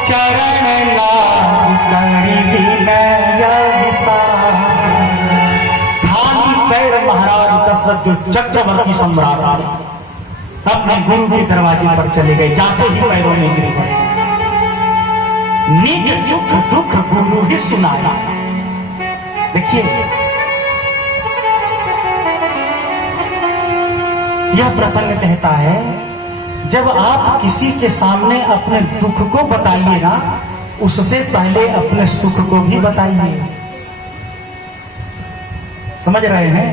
चरण लाग करी विनय खाली पैर महाराज दशरथ जो चक्रवर्ती सम्राट अपने गुरु के दरवाजे पर चले गए, जाते ही पैरों में गिर पड़े। निज सुख दुख गुरु ही सुनाया। देखिए यह प्रसंग कहता है जब आप किसी के सामने अपने दुख को बताइए ना, उससे पहले अपने सुख को भी बताइए। समझ रहे हैं?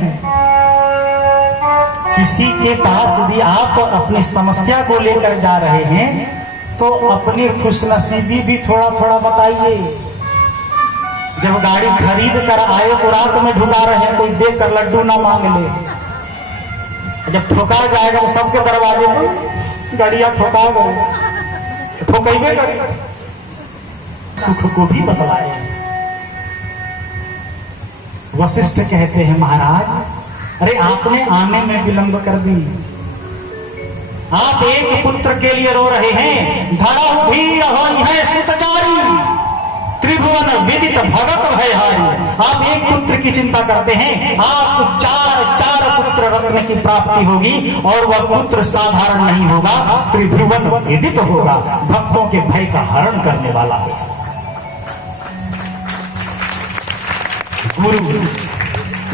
किसी के पास यदि आप अपनी समस्या को लेकर जा रहे हैं तो अपनी खुशनसीबी भी थोड़ा थोड़ा बताइए। जब गाड़ी खरीद कर आए तो रात में ढुका रहे हैं, कोई देख कर लड्डू ना मांग ले। जब ठोका जाएगा तो सबके दरवाजे पर गाड़ियां ठोका गए, ठोकेबे करेगा। सुख को भी बतलाए। वशिष्ठ कहते हैं महाराज, अरे आपने आने में विलंब कर दी। आप एक पुत्र के लिए रो रहे हैं। धरा धीर है सुतचारी, त्रिभुवन विदित भगत भयहारी। आप एक पुत्र की चिंता करते हैं, आपको चार पुत्र रत्न की प्राप्ति होगी और वह पुत्र साधारण नहीं होगा, त्रिभुवन विदित होगा, भक्तों के भय का हरण करने वाला।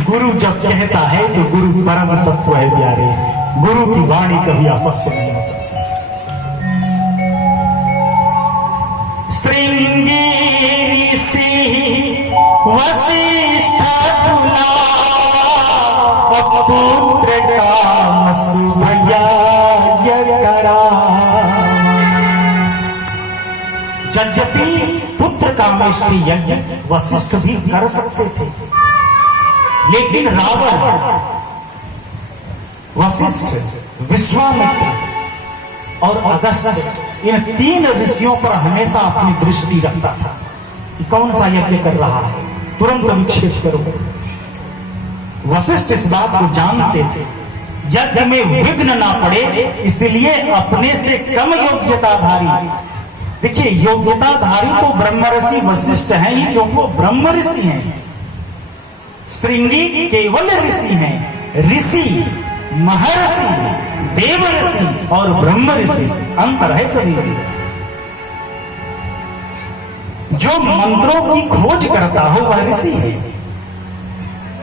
गुरु जब कहता है तो गुरु परम तत्व है प्यारे। गुरु की वाणी कभी असत्य नहीं हो सकती। श्रृंगी ऋषि वशिष्ठ पुत्र काम शुभ यज्ञ करा। यद्यपि पुत्र कामेष्टि यज्ञ वशिष्ठ भी कर सकते थे, लेकिन रावण, वशिष्ठ, विश्वामित्र और अगस्त्य इन तीन ऋषियों पर हमेशा अपनी दृष्टि रखता था कि कौन सा यज्ञ कर रहा है, तुरंत विक्षेप करो। वशिष्ठ इस बात को जानते थे यज्ञ में विघ्न ना पड़े, इसलिए अपने से कम योग्यताधारी, देखिए योग्यताधारी तो ब्रह्म ऋषि वशिष्ठ हैं ही, क्योंकि वो ब्रह्म ऋषि हैं। श्रृंगी केवल ऋषि हैं। ऋषि, महर्षि, देव ऋषि और ब्रह्म ऋषि, अंतर है सभी। जो मंत्रों की खोज करता हो वह ऋषि है।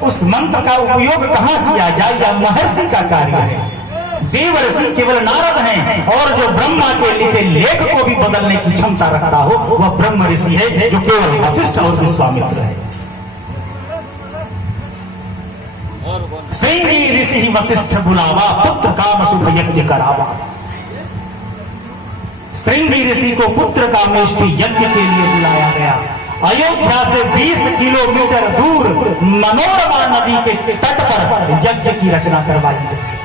उस मंत्र का उपयोग कहां किया जाए या महर्षि का कार्य है। देव ऋषि केवल नारद हैं, और जो ब्रह्मा के लिखे लेख को भी बदलने की क्षमता रखता हो वह ब्रह्म ऋषि है, जो केवल वशिष्ठ और विश्वामित्र है। श्रृंगी ऋषि वशिष्ठ बुलावा, पुत्र काम शुभ यज्ञ करावा। श्रृंगी ऋषि को पुत्र कामेष्टि यज्ञ के लिए बुलाया गया। अयोध्या से 20 किलोमीटर दूर मनोरमा नदी के तट पर यज्ञ की रचना करवाई गई।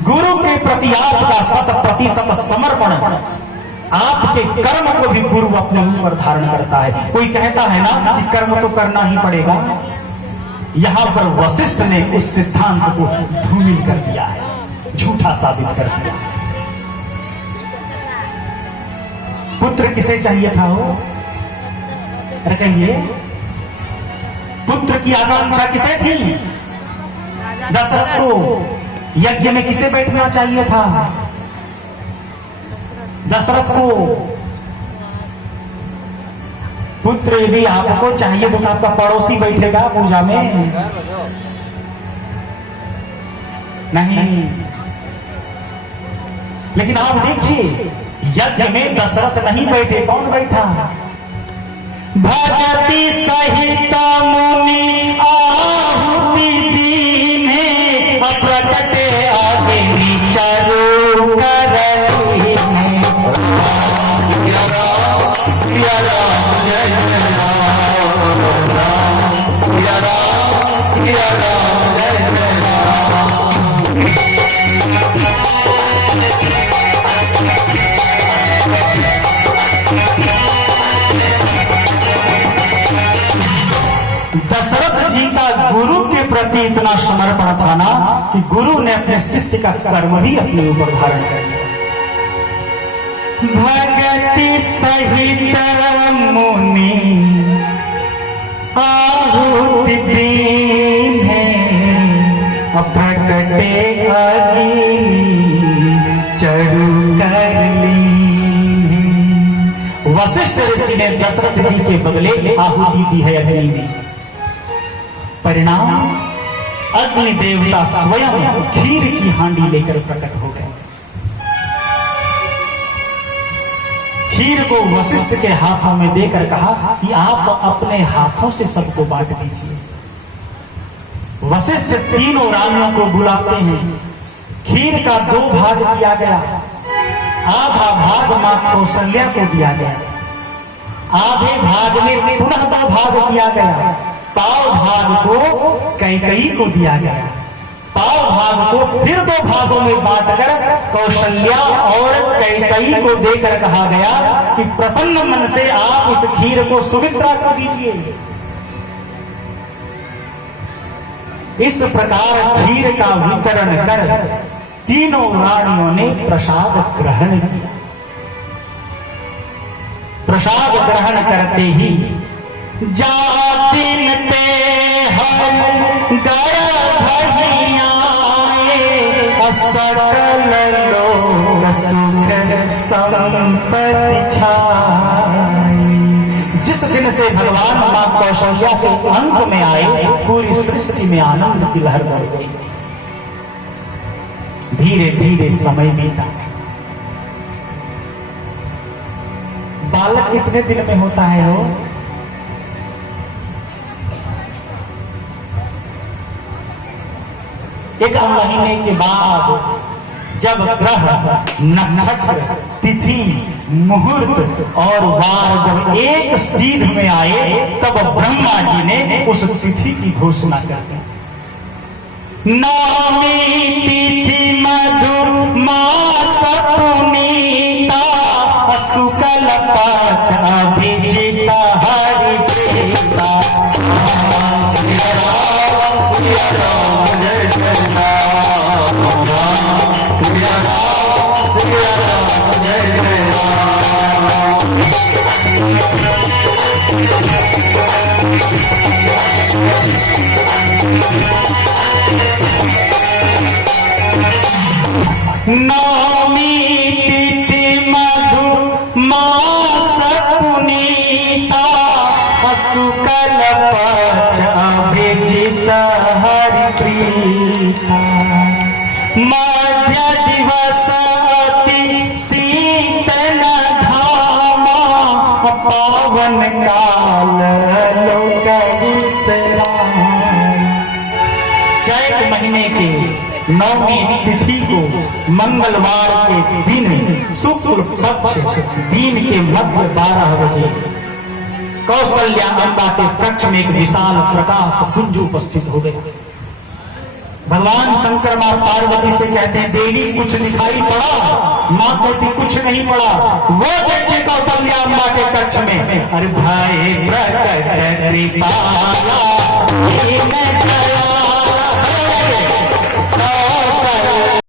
गुरु के प्रति आपका 100% समर्पण, आपके कर्म को भी गुरु अपने ऊपर धारण करता है। कोई कहता है ना कि कर्म तो करना ही पड़ेगा, यहां पर वशिष्ठ ने उस सिद्धांत को धूमिल कर दिया है, झूठा साबित कर दिया। पुत्र किसे चाहिए था हो? अरे कहिए, पुत्र की आकांक्षा किसे थी? दशरथ को। यज्ञ में किसे बैठना चाहिए था? दशरथ को। पुत्र यदि आपको चाहिए तो आपका पड़ोसी बैठेगा पूजा में? नहीं। लेकिन आप देखिए यज्ञ में दशरथ नहीं बैठे, कौन बैठा? भगति सहित मुनि आहुति दीने, प्रकटे अग्नि चारु करलीने। सिया राम जय राम, सिया राम सिया राम जय जय दशरथ जी का गुरु के प्रति इतना समर्पण था ना कि गुरु ने अपने शिष्य का कर्म भी अपने ऊपर धारण कर लिया। भगति सहित मुनि आहुति दीन है प्रकटे अग्नि चरु कर ली। वशिष्ठ ऋषि ने दशरथ जी के बदले आहुति दी है अग्नि में। परिणाम अग्नि देवता स्वयं खीर की हांडी लेकर प्रकट हो गए। खीर को वशिष्ठ के हाथों में देकर कहा कि आप अपने हाथों से सबको बांट दीजिए। वशिष्ठ तीनों रानियों को बुलाते हैं। खीर का 2 भाग किया गया। आधा भाग मां कौशल्या को दिया गया, आधे भाग में पुनः 2 भाग किया गया। पाव भाग को कैकेयी को दिया गया। पाव भाग को फिर 2 भागों में बांटकर कौशल्या और कैकेयी को देकर कहा गया कि प्रसन्न मन से आप इस खीर को सुमित्रा को दीजिए। इस प्रकार खीर का वितरण कर तीनों रानियों ने प्रसाद ग्रहण किया। प्रसाद ग्रहण करते ही जातिन ते हर गर्भहियाए सकल लोक सुख संपत्ति छाई। जिस दिन से भगवान मां कौशल्या के अंक में आए पूरी सृष्टि में आनंद की लहर दौड़ गई। धीरे धीरे समय बीता। बालक कितने दिन में होता है हो? एक महीने के बाद जब ग्रह, नक्षत्र, तिथि, मुहूर्त और वार जब एक सीध में आए तब ब्रह्मा जी ने उस तिथि की घोषणा कर दी। नवमी तिथि मधु मास पुनीता शुक्ल पक्ष अभिजित हरि प्रीता। नवमी तिथि मधु मास पुनीता शुक्ल पक्ष अभिजित हरि प्रीता। मध्य दिवस अति शीतल घामा पावन काल लोक विश्राम। चैत महीने के 9वीं तिथि को मंगलवार के दिन शुक्ल पक्ष दिन के मध्य 12 बजे कौशल्या अम्बा के कक्ष में एक विशाल प्रकाश पुंज उपस्थित हो गया। भगवान शंकर मां पार्वती से कहते हैं देवी कुछ दिखाई पड़ा? मां कहती कुछ नहीं पड़ा। वो देखिए कौशल्या अम्बा के कक्ष में, अरे भाई प्रकट कृपाला